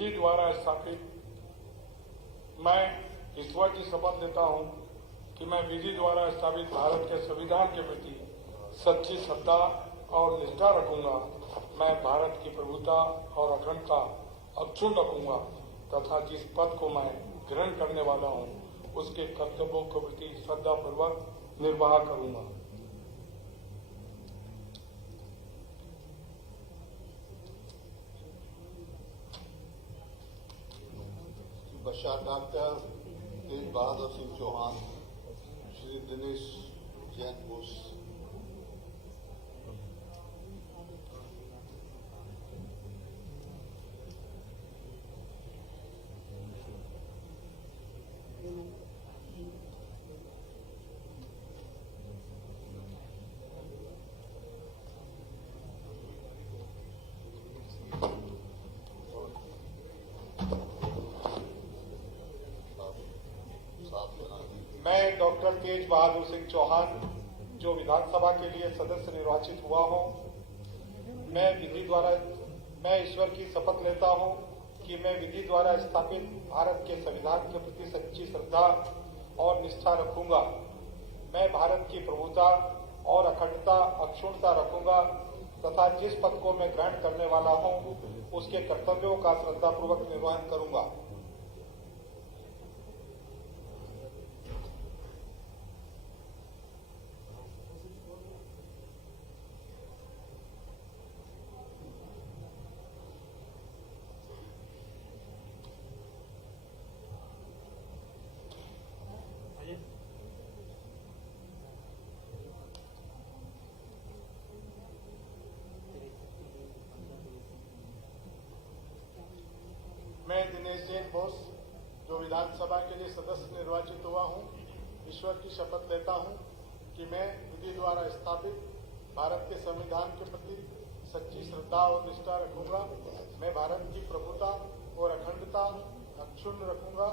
विधि द्वारा स्थापित मैं ईश्वर की शपथ लेता हूं कि मैं विधि द्वारा स्थापित भारत के संविधान के प्रति सच्ची श्रद्धा और निष्ठा रखूंगा। मैं भारत की प्रभुता और अखंडता अक्षुण्ण रखूंगा तथा जिस पद को मैं ग्रहण करने वाला हूं उसके कर्तव्यों के प्रति श्रद्धापूर्वक निर्वाह करूंगा। डॉक्टर तेज बहादुर सिंह चौहान, श्री दिनेश जैन बोस। मैं डॉक्टर तेज बहादुर सिंह चौहान, जो विधानसभा के लिए सदस्य निर्वाचित हुआ हूं, मैं ईश्वर की शपथ लेता हूं कि मैं विधि द्वारा स्थापित भारत के संविधान के प्रति सच्ची श्रद्धा और निष्ठा रखूंगा। मैं भारत की प्रभुता और अखंडता अक्षुण्णता रखूंगा तथा जिस पद को मैं ग्रहण करने वाला हूं उसके कर्तव्यों का श्रद्धापूर्वक निर्वहन करूंगा। मैं दिनेश जैन बोस, जो विधानसभा के लिए सदस्य निर्वाचित हुआ हूं, ईश्वर की शपथ लेता हूं कि मैं विधि द्वारा स्थापित भारत के संविधान के प्रति सच्ची श्रद्धा और निष्ठा रखूंगा। मैं भारत की प्रभुता और अखंडता अक्षुण्ण रखूंगा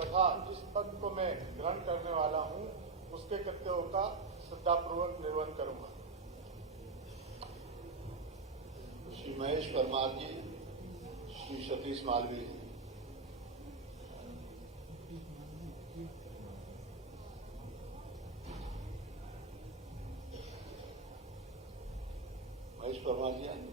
तथा जिस पद को मैं ग्रहण करने वाला हूं उसके कर्तव्यों का श्रद्धापूर्वक निर्वहन करूंगा। श्री महेश परमार जी, श्री सतीश मालवीय जी। महेश परमार जी आएंगे।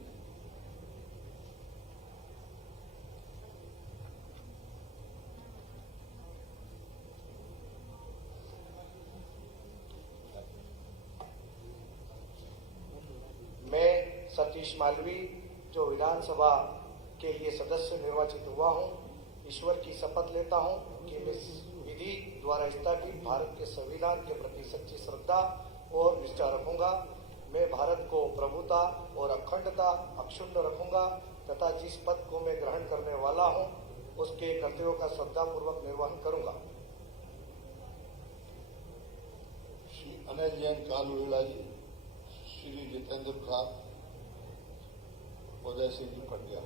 मैं सतीश मालवी, जो विधानसभा के लिए सदस्य निर्वाचित हुआ हूं, ईश्वर की शपथ लेता हूं कि मैं विधि द्वारा स्थापित भारत के संविधान के प्रति सच्ची श्रद्धा और निष्ठा रखूंगा। मैं भारत को प्रभुता और अखंडता अक्षुण्ण रखूंगा तथा जिस पद को मैं ग्रहण करने वाला हूं उसके कर्तव्यों का श्रद्धापूर्वक निर्वहन करूंगा। श्री अनिल जैन कालूवेला जी, श्री जितेंद्र प्रसाद, उदय सिंह जी पंड्या।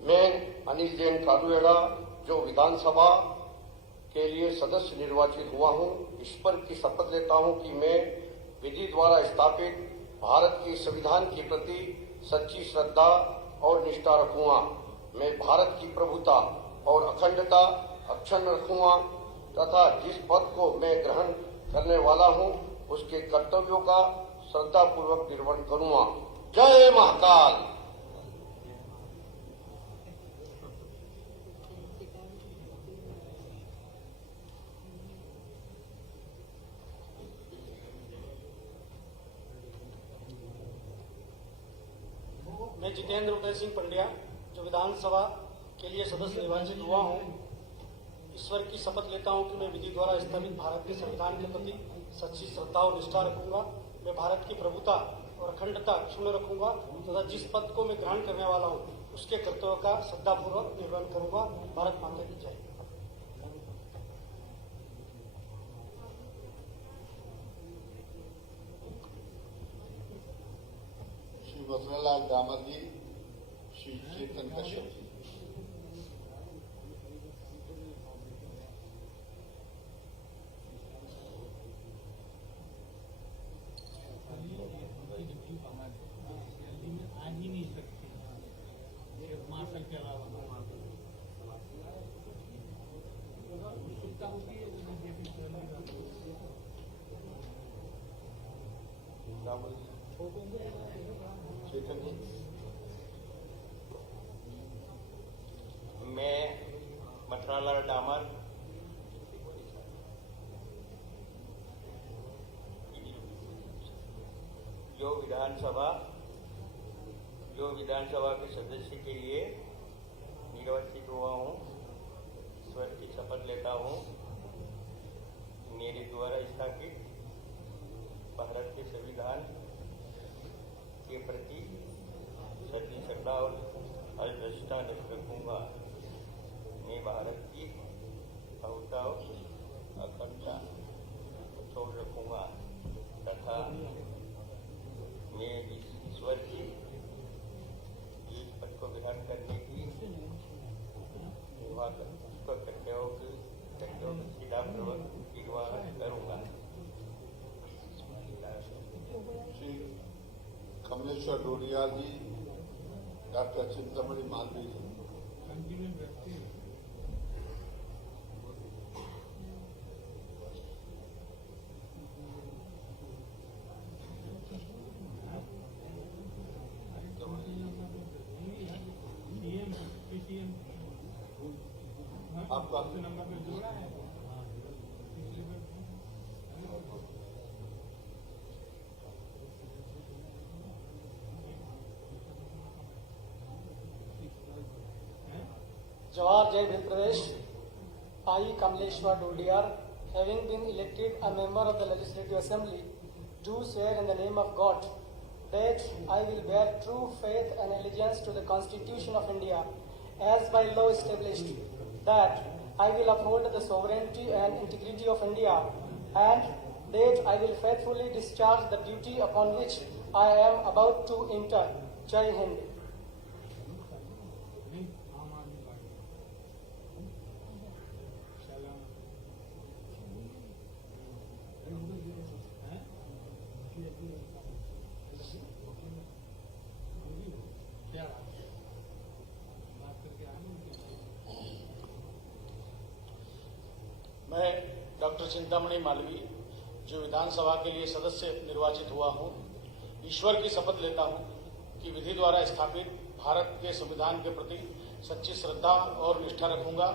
मैं अनिल जैन कालूवेला, जो विधानसभा के लिए सदस्य निर्वाचित हुआ हूं, ईश्वर की शपथ लेता हूं कि मैं विधि द्वारा स्थापित भारत के संविधान के प्रति सच्ची श्रद्धा और निष्ठा रखूंगा। मैं भारत की प्रभुता और अखंडता अक्षुण्ण रखूंगा तथा जिस पद को मैं ग्रहण करने वाला हूं उसके कर्तव्यों का श्रद्धापूर्वक निर्वहन करूंगा। जय महाकाल। मैं जितेंद्र उदय सिंह पंड्या, जो विधानसभा के लिए सदस्य निर्वाचित हुआ हूं, ईश्वर की शपथ लेता हूं कि मैं विधि द्वारा स्थापित भारत के संविधान के प्रति सच्ची श्रद्धा और निष्ठा रखूंगा। मैं भारत की प्रभुता और अखंडता अक्षुण्ण रखूंगा तथा जिस पद को मैं ग्रहण करने वाला हूं उसके कर्तव्यों का श्रद्धापूर्वक निर्वहन करूंगा। भारत माता की जय। मथुरालाल डामर जी, श्री चेतन कश्यप जी। चेतन जी। मैं मथुरालाल डामर जो विधानसभा के सदस्य के लिए निर्वाचित हुआ हूँ, ईश्वर की शपथ लेता हूँ। मेरे द्वारा स्थापित भारत के संविधान के प्रति सच्ची श्रद्धा और अनिष्ठा रखूंगा। मैं भारत की बहुता और अखंडता छोड़ रखूंगा तथा मैं ईश्वर की इस पद को ग्रहण करने की कर्तव्यों की सीधापूर्वक निर्वाह करूंगा। श्री कमलेश्वर डोडियाल जी, डॉक्टर चिंतामणि मालवीय जी। आपका Jawahar Jail Pradesh, I, Kamleshwar Dodiyar, having been elected a member of the Legislative Assembly, do swear in the name of God that I will bear true faith and allegiance to the Constitution of India as by law established, that I will uphold the sovereignty and integrity of India, and that I will faithfully discharge the duty upon which I am about to enter. Jai Hind. मैं doctor Chintamani Malviya जो विधानसभा के लिए सदस्य निर्वाचित हुआ हूं, ईश्वर की शपथ लेता हूं कि विधि द्वारा स्थापित भारत के संविधान के प्रति सच्ची श्रद्धा और निष्ठा रखूंगा।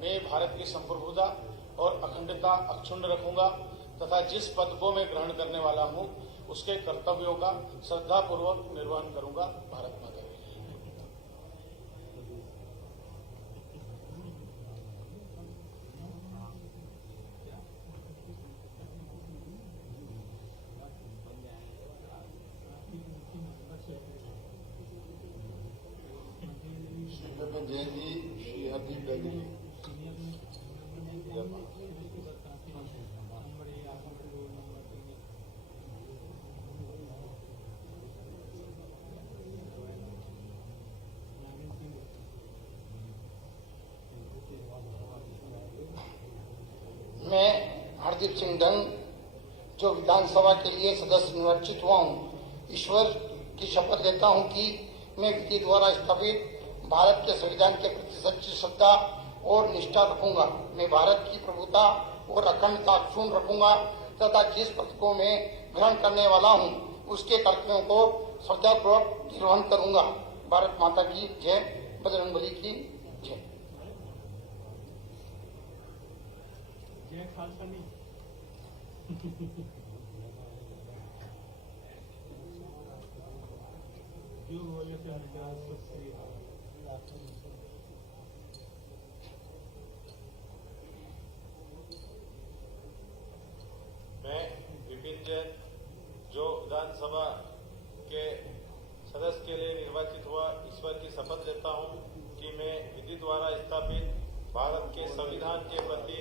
मैं भारत की संप्रभुता और अखंडता अक्षुण्ण रखूंगा तथा जिस पद को मैं ग्रहण करने वाला हूं उसके कर्तव्यों का श्रद्धापूर्वक निर्वहन करूंगा। भारत माता की जय। श्री जैन जी, श्री हरदीप बैग जी। मैं हरदीप सिंह डंग जो विधानसभा के लिए सदस्य निर्वाचित हुआ हूँ, ईश्वर की शपथ लेता हूँ कि मैं विधि द्वारा स्थापित भारत के संविधान के प्रति सच्ची श्रद्धा और निष्ठा रखूंगा। मैं भारत की प्रभुता और अखंडता अक्षुण्ण रखूंगा तथा जिस पद को मैं ग्रहण करने वाला हूँ उसके कर्तव्यों को श्रद्धापूर्वक निर्वहन करूंगा। भारत माता की जय। बजरंगबली की जय। जय खालसा नहीं। जो बोले थे मैं विपिन जैन जो विधानसभा के सदस्य के लिए निर्वाचित हुआ, ईश्वर की शपथ लेता हूं कि मैं विधि द्वारा स्थापित भारत के संविधान के प्रति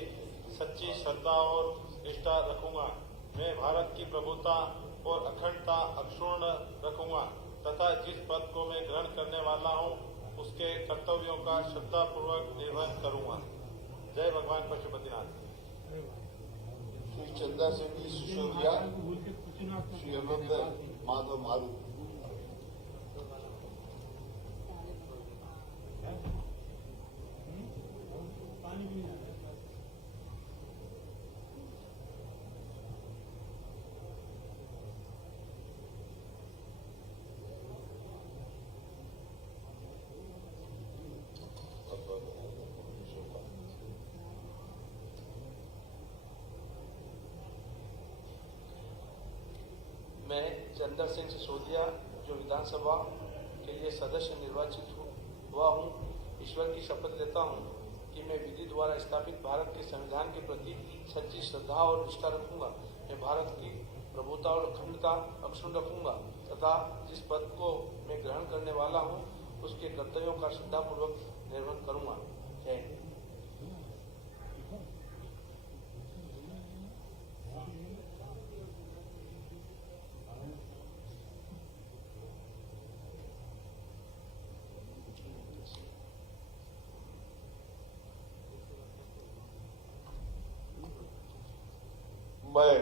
सच्ची श्रद्धा और निष्ठा रखूंगा। मैं भारत की प्रभुता और अखंडता अक्षुण्ण रखूंगा तथा जिस पद को मैं ग्रहण करने वाला हूँ उसके कर्तव्यों का श्रद्धापूर्वक निर्वहन करूंगा। जय भगवान पशुपतिनाथ। श्री चंदा सिंह जी सिसोदिया, श्री अनंत माधव मारू। पानी भी नहीं मैं चंदा सिंह सिसोदिया जो विधानसभा के लिए सदस्य निर्वाचित हुआ हूँ, ईश्वर की शपथ लेता हूँ कि मैं विधि द्वारा स्थापित भारत के संविधान के प्रति सच्ची श्रद्धा और निष्ठा रखूंगा। मैं भारत की प्रभुता और अखंडता अक्षुण्ण रखूंगा तथा जिस पद को मैं ग्रहण करने वाला हूँ उसके कर्तव्यों का श्रद्धापूर्वक निर्वहन करूंगा। जय हिंद। मैं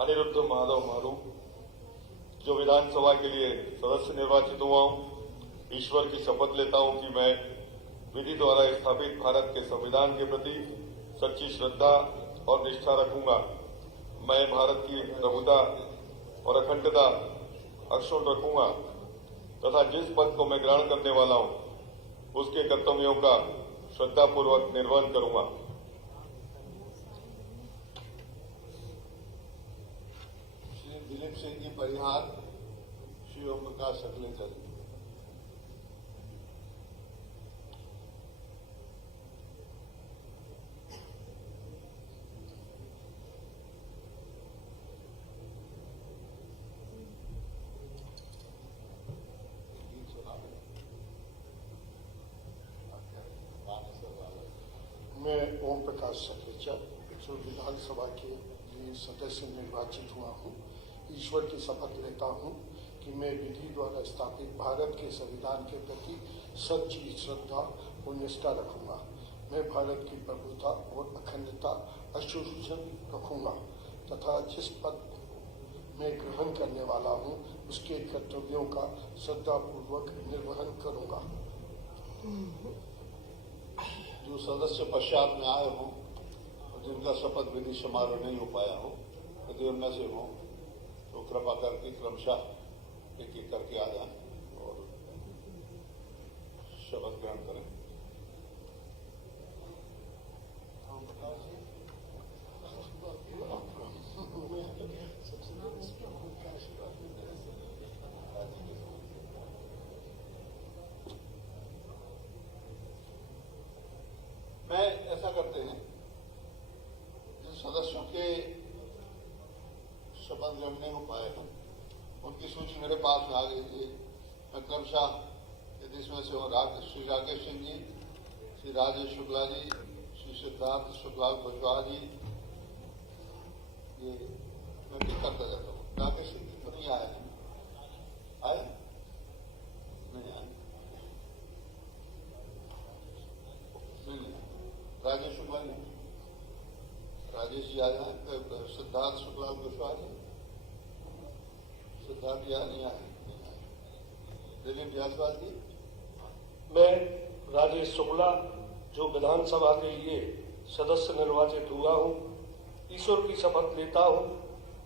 अनिरुद्ध माधव मारू जो विधानसभा के लिए सदस्य निर्वाचित हुआ हूँ, ईश्वर की शपथ लेता हूँ कि मैं विधि द्वारा स्थापित भारत के संविधान के प्रति सच्ची श्रद्धा और निष्ठा रखूंगा। मैं भारत की प्रभुता और अखंडता अक्षुण्ण रखूंगा तथा जिस पद को मैं ग्रहण करने वाला हूँ उसके कर्तव्यों का श्रद्धापूर्वक निर्वहन करूंगा। दिलीप सिंह जी परिहार, श्री ओम प्रकाश सकलेकर। मैं ओम प्रकाश सकलेकर जो विधानसभा के लिए सदस्य निर्वाचित हुआ हूँ, ईश्वर की शपथ लेता हूँ कि मैं विधि द्वारा स्थापित भारत के संविधान के प्रति सच्ची श्रद्धा और निष्ठा रखूंगा। मैं भारत की प्रभुता और अखंडता अक्षुण्ण रखूंगा तथा जिस पद मैं ग्रहण करने वाला हूँ उसके कर्तव्यों का श्रद्धापूर्वक निर्वहन करूंगा। जो सदस्य पश्चात में आए हों और जिनका शपथ विधि समारोह नहीं हो पाया हो, यदि उनमें से हो तो कृपा करके क्रमशः एक एक करके आ जाएं और शपथ ग्रहण करें। मैं ऐसा करते हैं, जिन सदस्यों के शपथ ग्रहण नहीं हो पाए हैं उनकी सूची मेरे पास में आ गई थी। मैं क्रमशः यदि इसमें से हो श्री राकेश सिंह जी, श्री राजेश शुक्ला जी, श्री सिद्धार्थ शुक्ला कुशवाहा जी, ये मैं भी करता जाता हूँ। राकेश सिंह जी तो नहीं आए हैं, आए नहीं आए, नहीं राजेश शुक्ला जी, राजेश जी आ जाए। सिद्धार्थ शुक्ला कुशवाहा जी, सिद्धार्थ जी नहीं आए। दिलीप जायसवाल जी। मैं राजेश शुक्ला जो विधानसभा के लिए सदस्य निर्वाचित हुआ हूँ, ईश्वर की शपथ लेता हूँ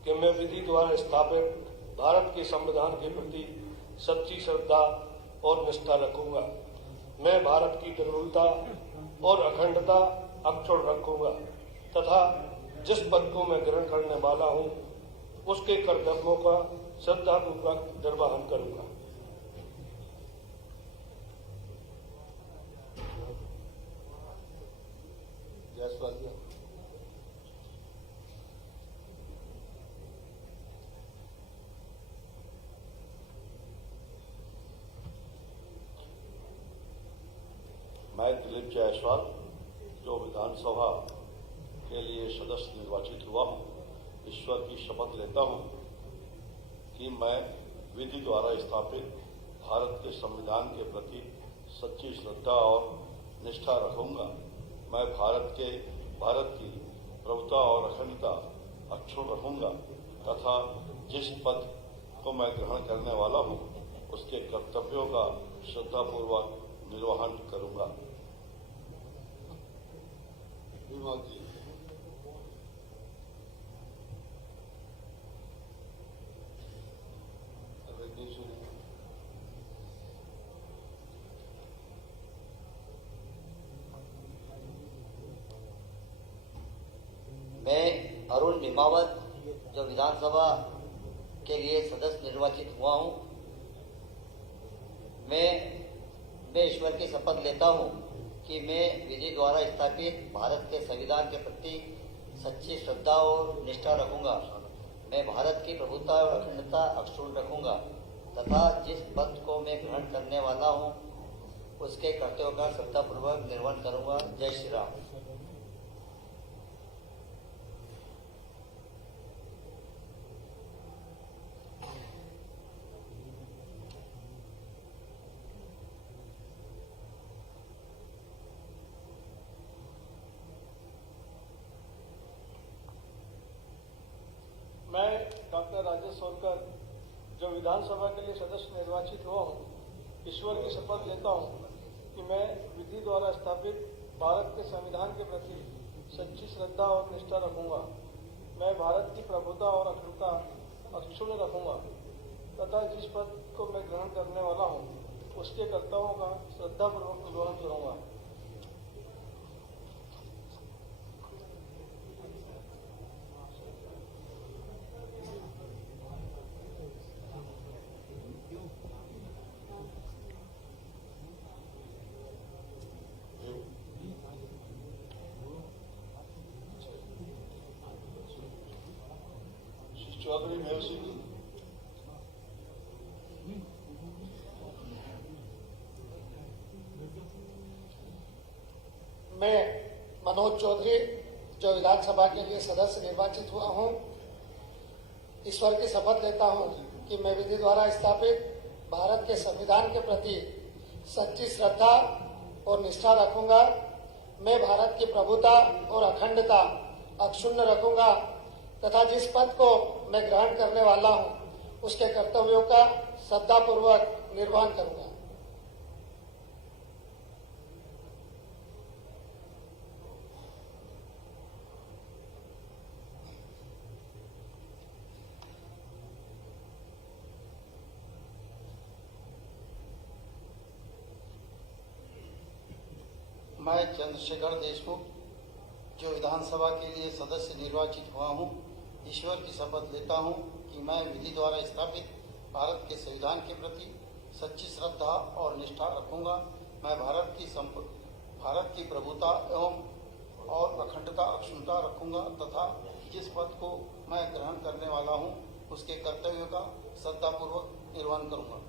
कि मैं विधि द्वारा स्थापित भारत के संविधान के प्रति सच्ची श्रद्धा और निष्ठा रखूंगा। मैं भारत की प्रभुता और अखंडता अक्षुण्ण रखूंगा तथा जिस पद को मैं ग्रहण करने वाला हूँ उसके कर्तव्यों का श्रद्धापूर्वक निर्वहन करूंगा। जायसवाल जी। मैं दिलीप जायसवाल जो विधानसभा के लिए सदस्य निर्वाचित हुआ हूँ, ईश्वर की शपथ लेता हूँ कि मैं विधि द्वारा स्थापित भारत के संविधान के प्रति सच्ची श्रद्धा और निष्ठा रखूंगा। मैं भारत की प्रभुता और अखंडता अक्षुण्ण रखूंगा तथा जिस पद को मैं ग्रहण करने वाला हूं उसके कर्तव्यों का श्रद्धापूर्वक निर्वहन करूंगा। मैं अरुण निमावत जो विधानसभा के लिए सदस्य निर्वाचित हुआ हूं, मैं ईश्वर की शपथ लेता हूं कि मैं विधि द्वारा स्थापित भारत के संविधान के प्रति सच्ची श्रद्धा और निष्ठा रखूंगा। मैं भारत की प्रभुता और अखंडता अक्षुण्ण रखूंगा तथा जिस पद को मैं ग्रहण करने वाला हूं उसके कर्तव्यों का श्रद्धापूर्वक निर्वहन करूंगा। जय श्री राम। मैं डॉक्टर राजेश सोनकर जो विधानसभा के लिए सदस्य निर्वाचित हुआ हूँ, ईश्वर की शपथ लेता हूँ कि मैं विधि द्वारा स्थापित भारत के संविधान के प्रति सच्ची श्रद्धा और निष्ठा रखूंगा। मैं भारत की प्रभुता और अखंडता अक्षुण्ण रखूंगा तथा जिस पद को मैं ग्रहण करने वाला हूँ उसके कर्तव्यों का श्रद्धापूर्वक निर्वहन करूंगा। चौधरी मेहर सिंह जी। मैं मनोज चौधरी जो विधानसभा के लिए सदस्य निर्वाचित हुआ हूं, ईश्वर की शपथ लेता हूं कि मैं विधि द्वारा स्थापित भारत के संविधान के प्रति सच्ची श्रद्धा और निष्ठा रखूंगा। मैं भारत की प्रभुता और अखंडता अक्षुण्ण रखूंगा तथा जिस पद को मैं ग्रहण करने वाला हूं उसके कर्तव्यों का श्रद्धापूर्वक निर्वहन करूंगा। मैं चंद्रशेखर देशमुख जो विधानसभा के लिए सदस्य निर्वाचित हुआ हूं, ईश्वर की शपथ लेता हूं कि मैं विधि द्वारा स्थापित भारत के संविधान के प्रति सच्ची श्रद्धा और निष्ठा रखूंगा। मैं भारत की प्रभुता एवं और अखंडता अक्षुण्णता रखूंगा तथा जिस पद को मैं ग्रहण करने वाला हूं उसके कर्तव्यों का श्रद्धापूर्वक निर्वहन करूंगा।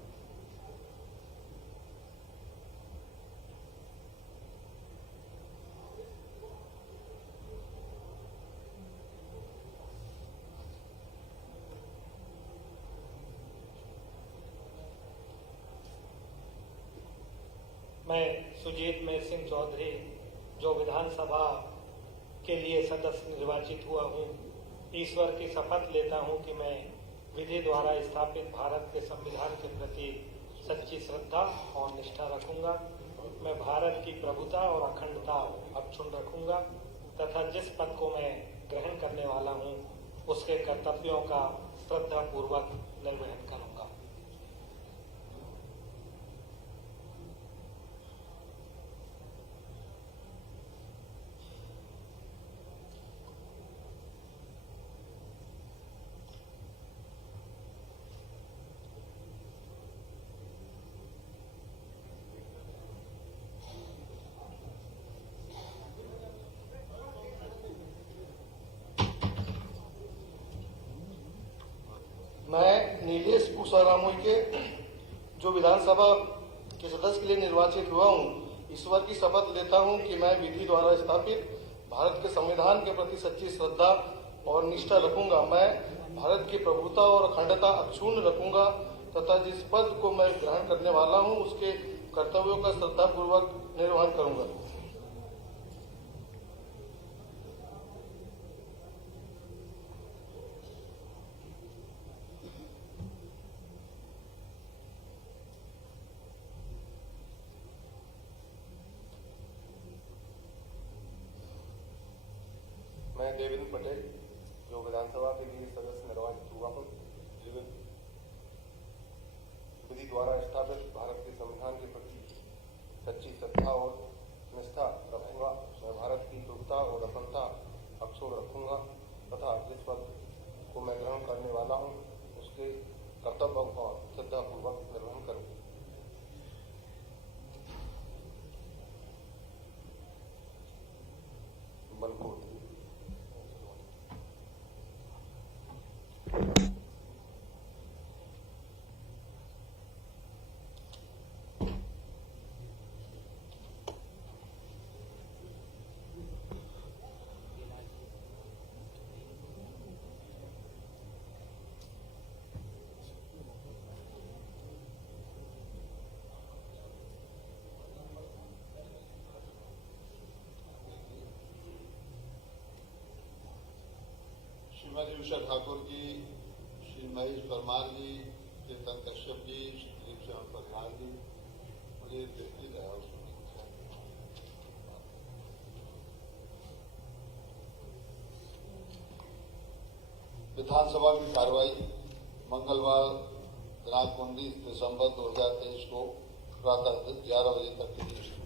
मैं सुजीत मेहर सिंह चौधरी जो विधानसभा के लिए सदस्य निर्वाचित हुआ हूँ, ईश्वर की शपथ लेता हूँ कि मैं विधि द्वारा स्थापित भारत के संविधान के प्रति सच्ची श्रद्धा और निष्ठा रखूंगा। मैं भारत की प्रभुता और अखंडता अक्षुण्ण रखूंगा तथा जिस पद को मैं ग्रहण करने वाला हूँ उसके कर्तव्यों का श्रद्धापूर्वक निर्वहन करूंगा। मैं नीलेश उषारामोई के जो विधानसभा के सदस्य के लिए निर्वाचित हुआ हूँ, ईश्वर की शपथ लेता हूँ कि मैं विधि द्वारा स्थापित भारत के संविधान के प्रति सच्ची श्रद्धा और निष्ठा रखूंगा। मैं भारत की प्रभुता और अखंडता अक्षुण्ण रखूंगा तथा जिस पद को मैं ग्रहण करने वाला हूं उसके कर्तव्यों का श्रद्धापूर्वक निर्वहन करूंगा। मैं देवेंद्र पटेल जो विधानसभा के लिए सदस्य निर्वाचित हुआ हूँ, विधि द्वारा स्थापित भारत के संविधान के प्रति सच्ची श्रद्धा और निष्ठा रखूंगा। मैं भारत की एकता और अखंडता अक्षुण्ण रखूंगा तथा जिस पद को मैं ग्रहण करने वाला हूँ उसके कर्तव्यों का श्रद्धापूर्वक निर्वहन करूंगा। बनकोट। श्रीमती उषा ठाकुर जी, श्री महेश परमार जी, चेतन कश्यप जी, श्री दिलीप श्याम परिहार जी, मुझे देखी रहा उसमें। विधानसभा की कार्रवाई मंगलवार दिनांक 19 दिसंबर 2023 को प्रातः 11 बजे तक के लिए